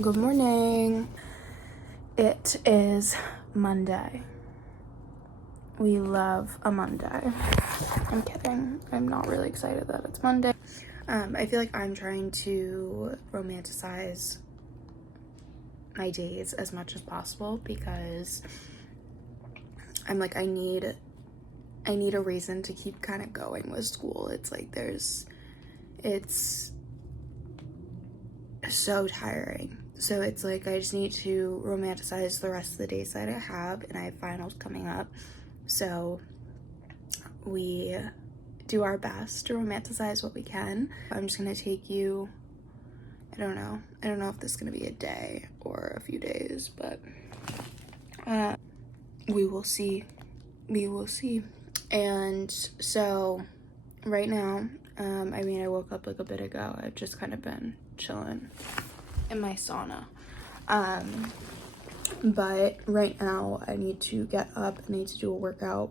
Good morning. It is Monday. We love a Monday. I'm kidding. I'm not really excited that it's Monday. I feel like I'm trying to romanticize my days as much as possible because I'm like, I need a reason to keep kind of going with school. It's like it's so tiring. So it's like I just need to romanticize the rest of the days that I have, and I have finals coming up. So we do our best to romanticize what we can. I'm just gonna take you, I don't know if this is gonna be a day or a few days, but we will see. And so right now, I woke up like a bit ago. I've just kind of been chilling in my sauna. But right now I need to get up. I need to do a workout.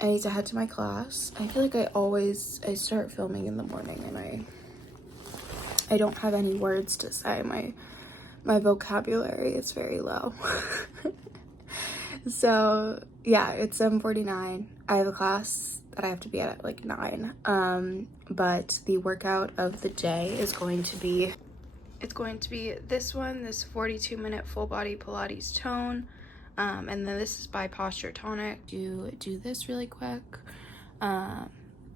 I need to head to my class. I feel like I start filming in the morning and I don't have any words to say. My vocabulary is very low. So yeah, it's 7:49. I have a class that I have to be at like 9. But the workout of the day is going to be, it's going to be this 42-minute full body Pilates tone. And then this is by Posture Tonic. Do this really quick. And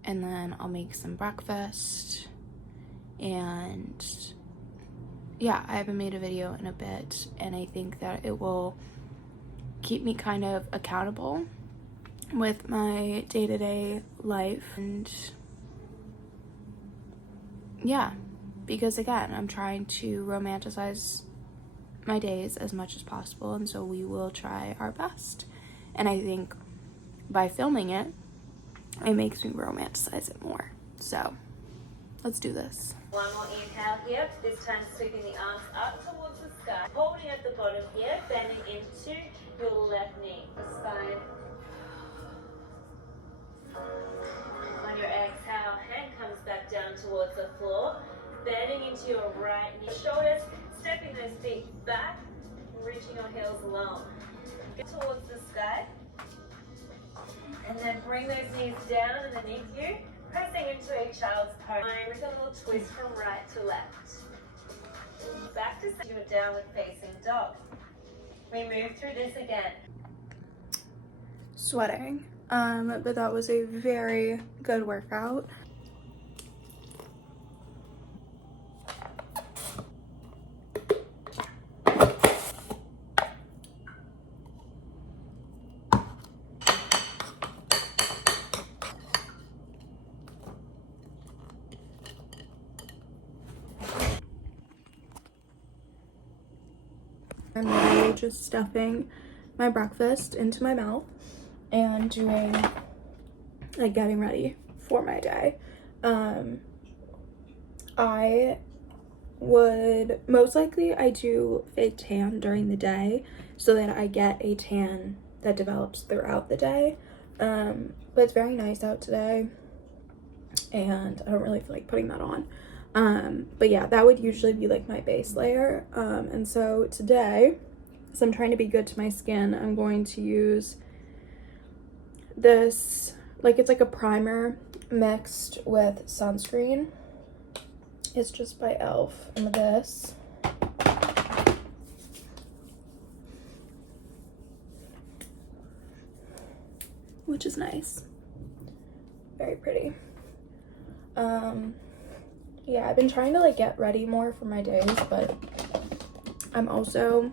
then I'll make some breakfast. And yeah, I haven't made a video in a bit, and I think that it will keep me kind of accountable with my day-to-day life. And yeah, because again, I'm trying to romanticize my days as much as possible, and so we will try our best. And I think by filming it, it makes me romanticize it more. So let's do this. One more inhale here, this time sweeping the arms up towards the sky, holding at the bottom here, bending into your left knee, the spine. On your exhale, hand comes back down towards the floor, bending into your right knee, shoulders, stepping those feet back, reaching your heels long. Get towards the sky, and then bring those knees down underneath you, pressing into a child's pose with a little twist from right to left. Back to your downward facing dog. We move through this again. Sweating, but that was a very good workout. I'm literally just stuffing my breakfast into my mouth and doing, like, getting ready for my day. I would most likely, I do fake tan during the day so that I get a tan that develops throughout the day. But it's very nice out today and I don't really feel like putting that on. But yeah, that would usually be like my base layer. And so today, because I'm trying to be good to my skin, I'm going to use this, like, it's like a primer mixed with sunscreen. It's just by e.l.f. Some of this. Which is nice. Very pretty. Yeah, I've been trying to like get ready more for my days, but I'm also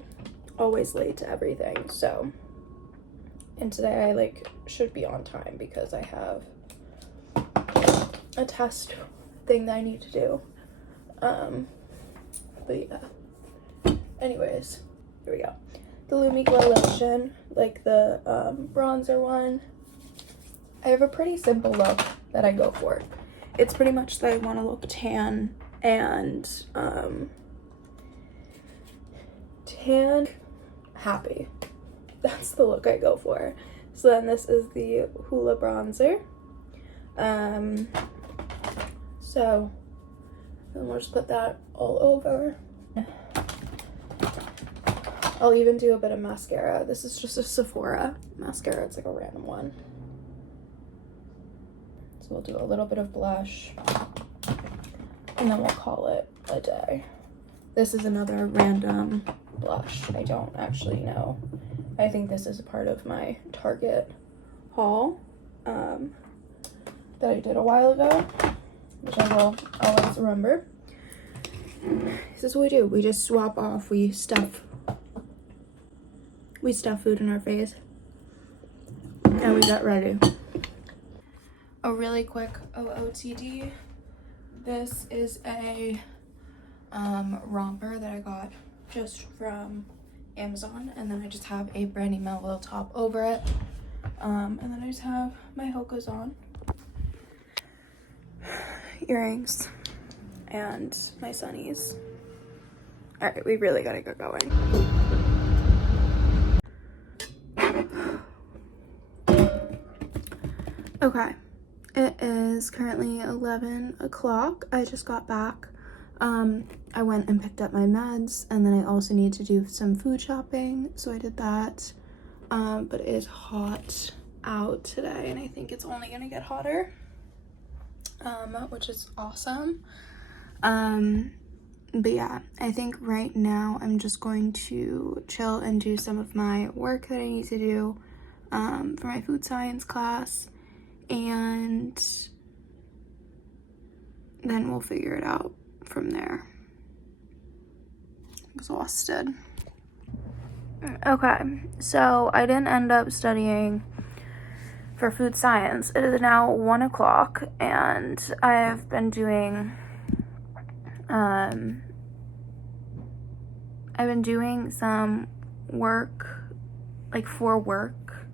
always late to everything. So, and today I like should be on time because I have a test thing that I need to do. But yeah. Anyways, here we go. The Lumi Glow Lotion, like the bronzer one. I have a pretty simple look that I go for. It's pretty much that I want to look tan and tan happy. That's the look I go for. So then this is the Hoola bronzer. So then we'll just put that all over I'll even do a bit of mascara. This is just a Sephora mascara. It's like a random one. So we'll do a little bit of blush and then we'll call it a day. This is another random blush. I don't actually know. I think this is a part of my Target haul that I did a while ago, which I will always remember. This is what we do. We just swap off. We stuff food in our face and we get ready. A really quick OOTD. This is a romper that I got just from Amazon, and then I just have a Brandy Melville top over it, and then I just have my Hoka's on, earrings, and my sunnies. All right, we really gotta get going. Okay, it is currently 11 o'clock. I just got back. I went and picked up my meds, and then I also need to do some food shopping, so I did that. But it is hot out today, and I think it's only gonna get hotter, which is awesome. But yeah, I think right now I'm just going to chill and do some of my work that I need to do for my food science class, and then we'll figure it out from there. Exhausted. Okay, so I didn't end up studying for food science. It is now 1 o'clock, and I've been doing some work, like for work.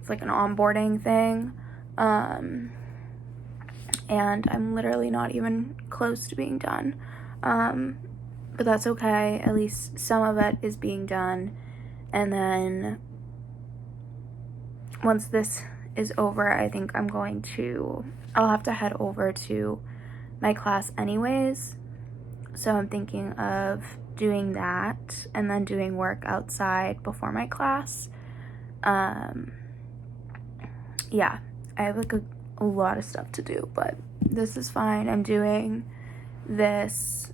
It's like an onboarding thing, and I'm literally not even close to being done, but that's okay. At least some of it is being done, and then once this is over, I think I'll have to head over to my class anyways, so I'm thinking of doing that and then doing work outside before my class. Yeah, I have like a lot of stuff to do, but this is fine. I'm doing this.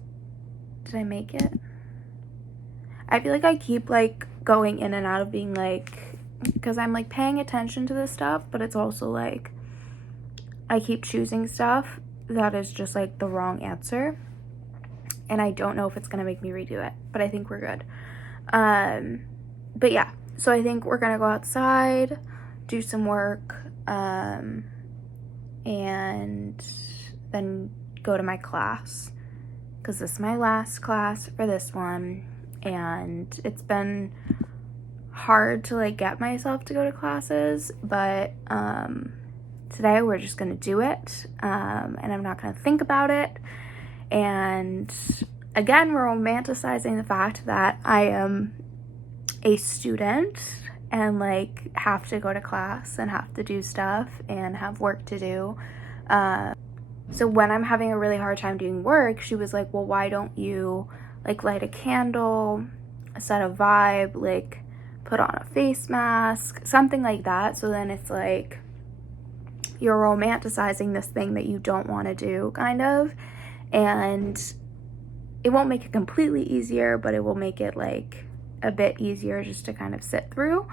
Did I make it? I feel like I keep like going in and out of being like, because I'm like paying attention to this stuff, but it's also like I keep choosing stuff that is just like the wrong answer, and I don't know if it's gonna make me redo it, but I think we're good. But yeah, so I think we're gonna go outside, do some work, and then go to my class, because this is my last class for this one, and it's been hard to like get myself to go to classes, but today we're just gonna do it, and I'm not gonna think about it. And again, we're romanticizing the fact that I am a student and like have to go to class and have to do stuff and have work to do. So when I'm having a really hard time doing work, she was like, well, why don't you like light a candle, set a vibe, like put on a face mask, something like that. So then it's like you're romanticizing this thing that you don't want to do, kind of. And it won't make it completely easier, but it will make it like a bit easier just to kind of sit through.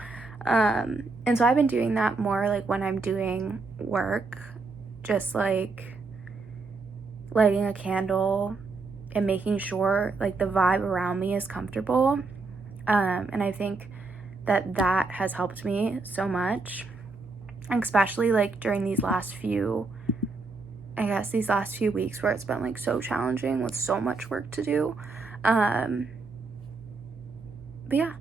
And so I've been doing that more like when I'm doing work, just like lighting a candle and making sure like the vibe around me is comfortable. And I think that has helped me so much, especially like during these last few weeks where it's been like so challenging with so much work to do. But yeah,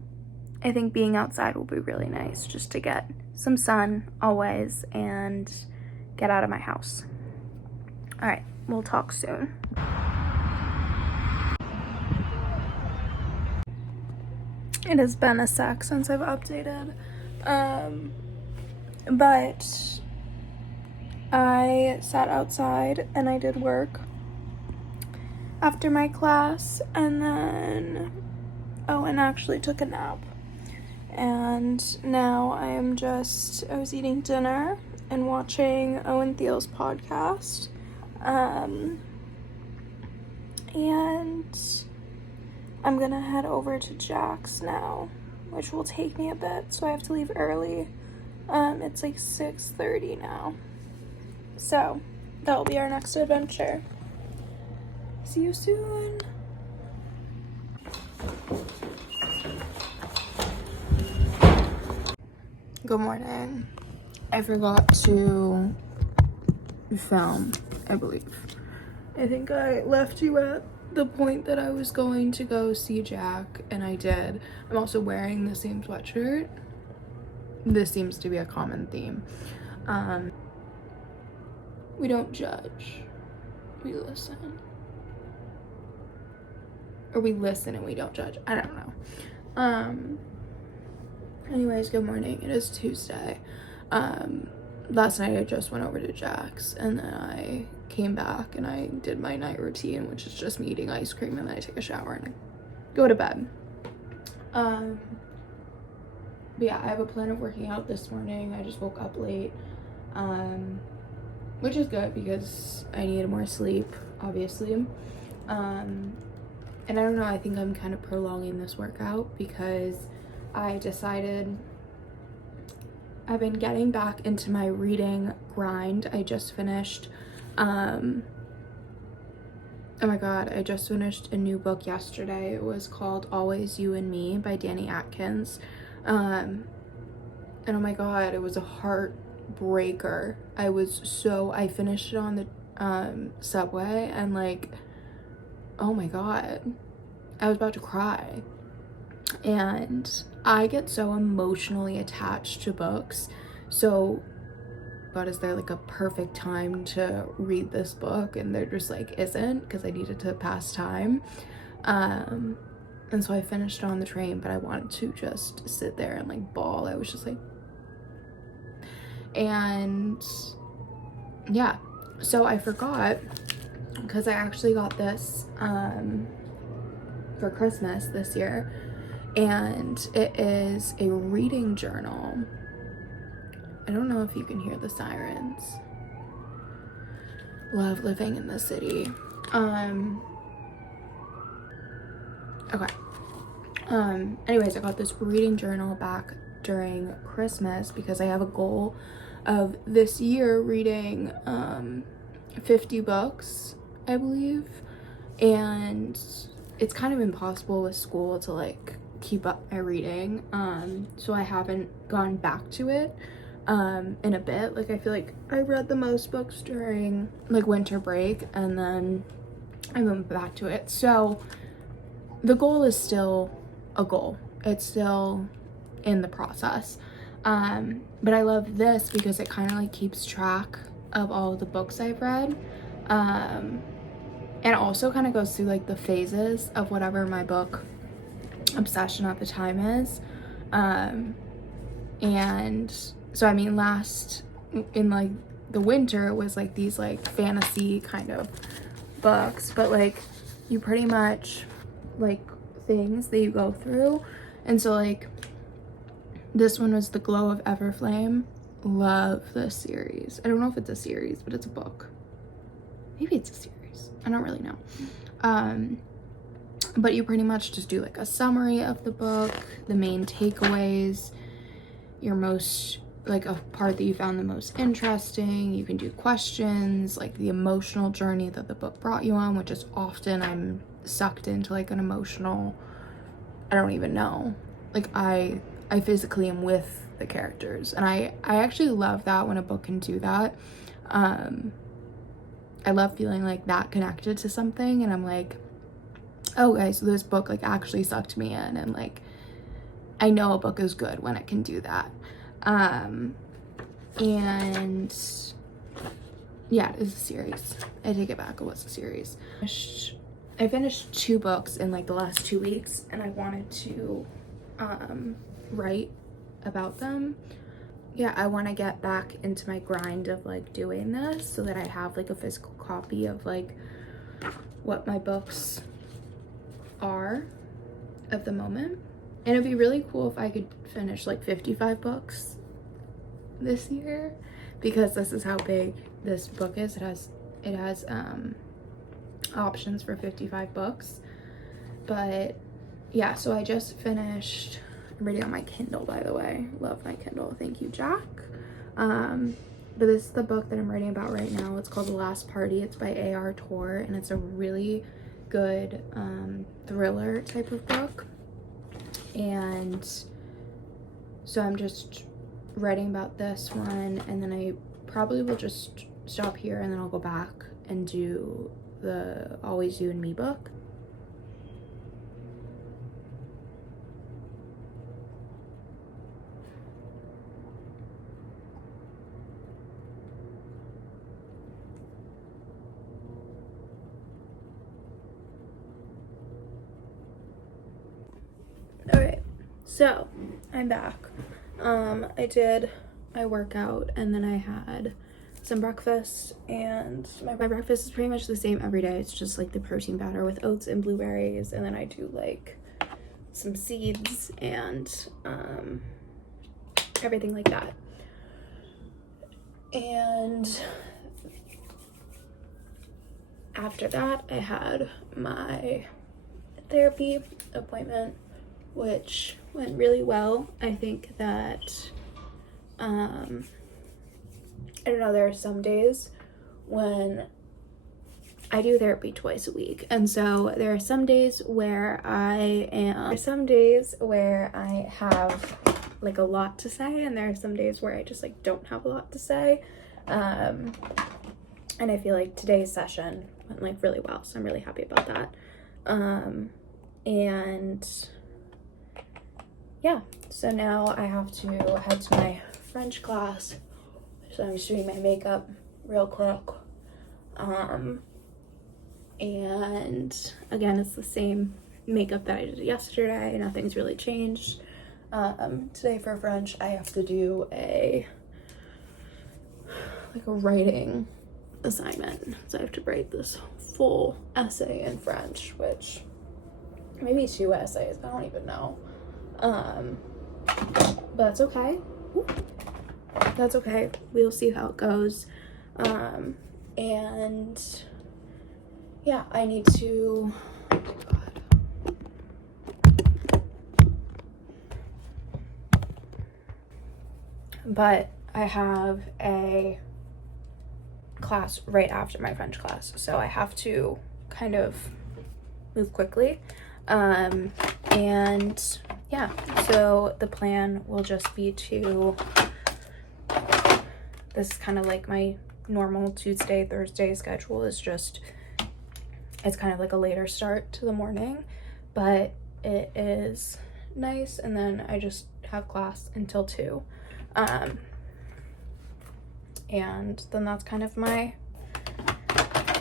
I think being outside will be really nice just to get some sun always and get out of my house. All right, we'll talk soon. It has been a sec since I've updated, but I sat outside and I did work, after my class, and then Owen actually took a nap. And now I was eating dinner and watching Owen Thiel's podcast. And I'm gonna head over to Jack's now, which will take me a bit, so I have to leave early. It's like 6:30 now. So that'll be our next adventure. See you soon. Good morning. I forgot to film, I believe. I think I left you at the point that I was going to go see Jack, and I did. I'm also wearing the same sweatshirt. This seems to be a common theme. We don't judge, we listen. Or we listen and we don't judge. I don't know. Anyways, good morning. It is Tuesday. Last night I just went over to Jack's, and then I came back and I did my night routine, which is just me eating ice cream, and then I take a shower and I go to bed. But yeah, I have a plan of working out this morning. I just woke up late, which is good because I needed more sleep, obviously. And I don't know, I think I'm kind of prolonging this workout because I decided I've been getting back into my reading grind. I just finished, oh my god, I just finished a new book yesterday. It was called Always You and Me by Danny Atkins. And oh my god, it was a heartbreaker. I finished it on the subway, and like, oh my god, I was about to cry. And I get so emotionally attached to books, so god, is there like a perfect time to read this book? And there just like isn't, because I needed to pass time. And so I finished it on the train, but I wanted to just sit there and like bawl. I was just like, and yeah, so I forgot, because I actually got this for Christmas this year, and it is a reading journal. I don't know if you can hear the sirens. Love living in the city. Okay. Anyways, I got this reading journal back during Christmas because I have a goal of this year reading 50 books, I believe. And it's kind of impossible with school to like keep up my reading. So I haven't gone back to it in a bit. Like, I feel like I read the most books during like winter break, and then I went back to it. So the goal is still a goal. It's still in the process. But I love this because it kind of like keeps track of all of the books I've read. And also kind of goes through like the phases of whatever my book obsession at the time is. And so, I mean, in like the winter, it was like these like fantasy kind of books, but like you pretty much like things that you go through. And so like this one was The Glow of Everflame. Love this series. I don't know if it's a series, but it's a book. Maybe it's a series. I don't really know. But you pretty much just do like a summary of the book, the main takeaways, your most, like a part that you found the most interesting. You can do questions, like the emotional journey that the book brought you on, which is often I'm sucked into like an emotional, I don't even know. Like I physically am with the characters, and I actually love that when a book can do that. I love feeling like that connected to something, and I'm like, oh guys, so this book like actually sucked me in, and like I know a book is good when it can do that. And yeah, it is a series. I take it back, it was a series. I finished 2 books in like the last 2 weeks, and I wanted to write about them. Yeah, I want to get back into my grind of like doing this so that I have like a physical copy of like what my books are of the moment. And it'd be really cool if I could finish like 55 books this year, because this is how big this book is. It has options for 55 books. But yeah, so I just finished, I'm reading on my Kindle, by the way. Love my Kindle. Thank you, Jack. But this is the book that I'm writing about right now. It's called The Last Party. It's by A.R. Torr, and it's a really good thriller type of book. And so I'm just writing about this one, and then I probably will just stop here, and then I'll go back and do the Always You and Me book. Alright, so I'm back. I did my workout, and then I had some breakfast, and my breakfast is pretty much the same every day. It's just like the protein powder with oats and blueberries, and then I do like some seeds and everything like that. And after that, I had my therapy appointment, which went really well. I think that I don't know, there are some days when I do therapy twice a week, and so there are some days where I have like a lot to say, and there are some days where I just like don't have a lot to say. And I feel like today's session went like really well, so I'm really happy about that. And yeah, so now I have to head to my French class, so I'm just doing my makeup real quick. And again, it's the same makeup that I did yesterday. Nothing's really changed. Today for French, I have to do a writing assignment. So I have to write this full essay in French, which maybe 2 essays, I don't even know. But that's okay. That's okay. We'll see how it goes. And yeah, I need to, but I have a class right after my French class, so I have to kind of move quickly. And yeah, so the plan will just be to, this is kind of like my normal Tuesday, Thursday schedule, is just, it's kind of like a later start to the morning, but it is nice, and then I just have class until 2. And then that's kind of my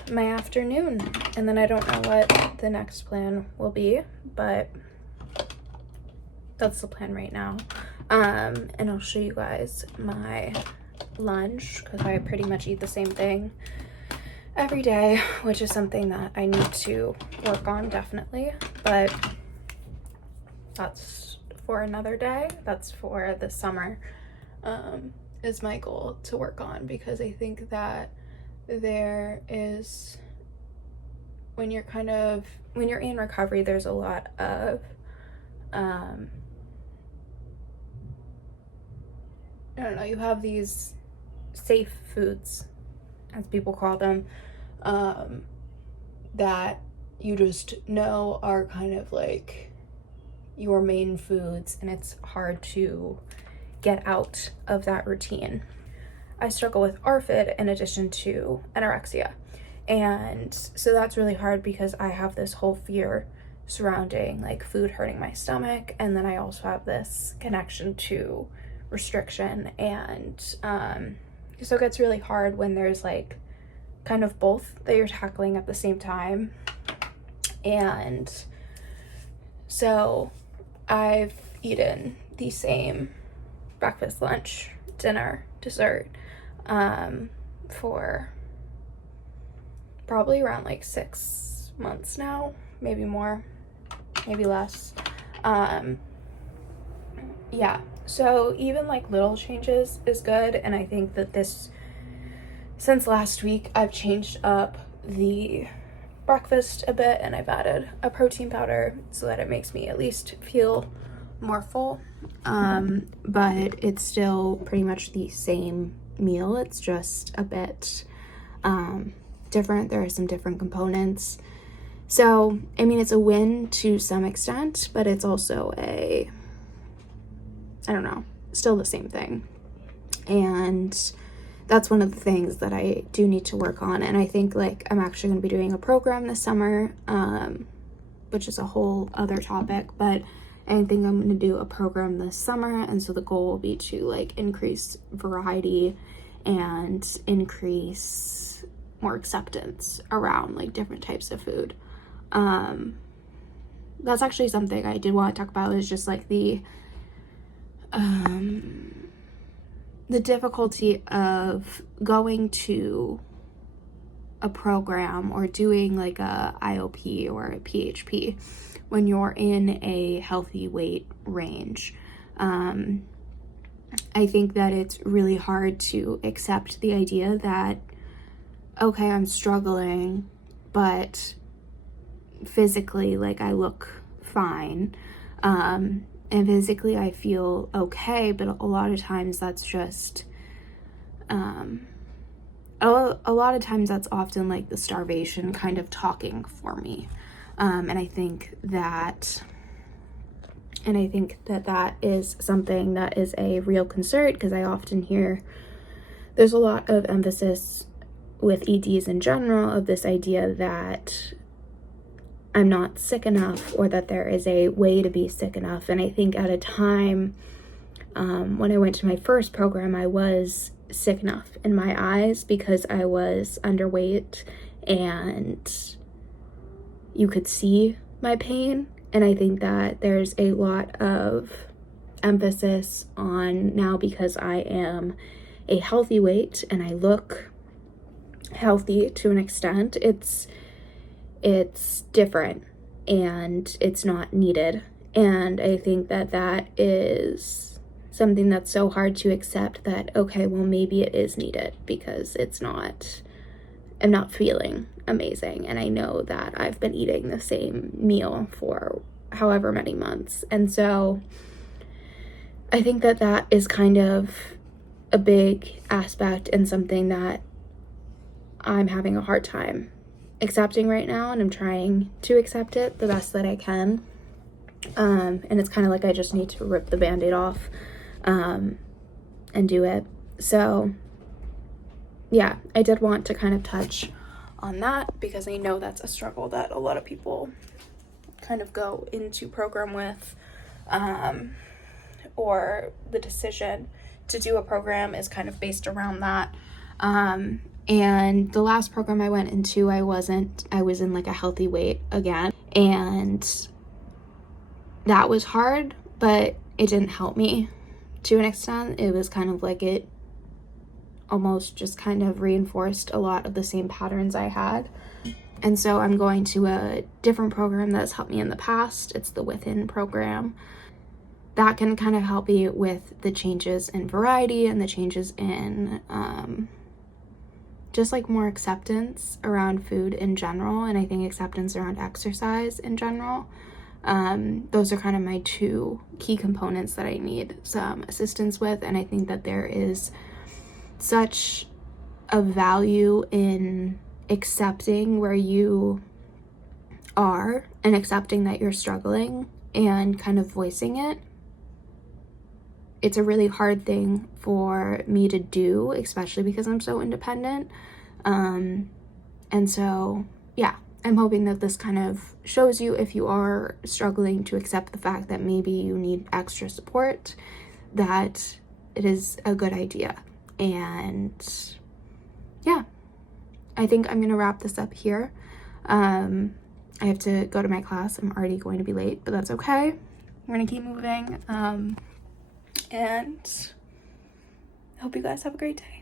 afternoon, and then I don't know what the next plan will be, but that's the plan right now. And I'll show you guys my lunch, because I pretty much eat the same thing every day, which is something that I need to work on, definitely, but that's for another day. That's for the summer, is my goal to work on, because I think that there is, when you're in recovery, there's a lot of I don't know, you have these safe foods, as people call them, that you just know are kind of like your main foods, and it's hard to get out of that routine. I struggle with ARFID in addition to anorexia, and so that's really hard, because I have this whole fear surrounding like food hurting my stomach, and then I also have this connection to restriction, and so it gets really hard when there's like kind of both that you're tackling at the same time. And so I've eaten the same breakfast, lunch, dinner, dessert for probably around like 6 months now, maybe more, maybe less. Yeah, so even like little changes is good, and I think that since last week, I've changed up the breakfast a bit, and I've added a protein powder so that it makes me at least feel more full. But it's still pretty much the same meal. It's just a bit different. There are some different components. So, I mean, it's a win to some extent, but it's also I don't know, still the same thing. And that's one of the things that I do need to work on. And I think like I'm actually going to be doing a program this summer, which is a whole other topic, but I think I'm going to do a program this summer. And so the goal will be to like increase variety and increase more acceptance around like different types of food. That's actually something I did want to talk about, is just like the difficulty of going to a program or doing like a IOP or a PHP when you're in a healthy weight range. I think that it's really hard to accept the idea that, okay, I'm struggling, but physically, like, I look fine. And physically I feel okay, but a lot of times that's just, a lot of times that's often like the starvation kind of talking for me. And I think that that is something that is a real concern, because I often hear there's a lot of emphasis with EDs in general of this idea that I'm not sick enough, or that there is a way to be sick enough. And I think at a time when I went to my first program, I was sick enough in my eyes because I was underweight and you could see my pain. And I think that there's a lot of emphasis on now, because I am a healthy weight and I look healthy to an extent, it's different and it's not needed. And I think that that is something that's so hard to accept, that, okay, well, maybe it is needed because I'm not feeling amazing. And I know that I've been eating the same meal for however many months. And so I think that that is kind of a big aspect and something that I'm having a hard time accepting right now, and I'm trying to accept it the best that I can. And it's kind of like I just need to rip the Band-Aid off and do it. So yeah, I did want to kind of touch on that, because I know that's a struggle that a lot of people kind of go into program with, or the decision to do a program is kind of based around that. And the last program I went into, I was in like a healthy weight again, and that was hard, but it didn't help me to an extent. It was kind of like it almost just kind of reinforced a lot of the same patterns I had. And so I'm going to a different program that's helped me in the past. It's the Within program. That can kind of help me with the changes in variety and the changes in just like more acceptance around food in general, and I think acceptance around exercise in general. Those are kind of my two key components that I need some assistance with. And I think that there is such a value in accepting where you are and accepting that you're struggling and kind of voicing it. It's a really hard thing for me to do, especially because I'm so independent. And so, yeah, I'm hoping that this kind of shows you, if you are struggling to accept the fact that maybe you need extra support, that it is a good idea. And yeah, I think I'm going to wrap this up here. I have to go to my class. I'm already going to be late, but that's okay. We're going to keep moving. And I hope you guys have a great day.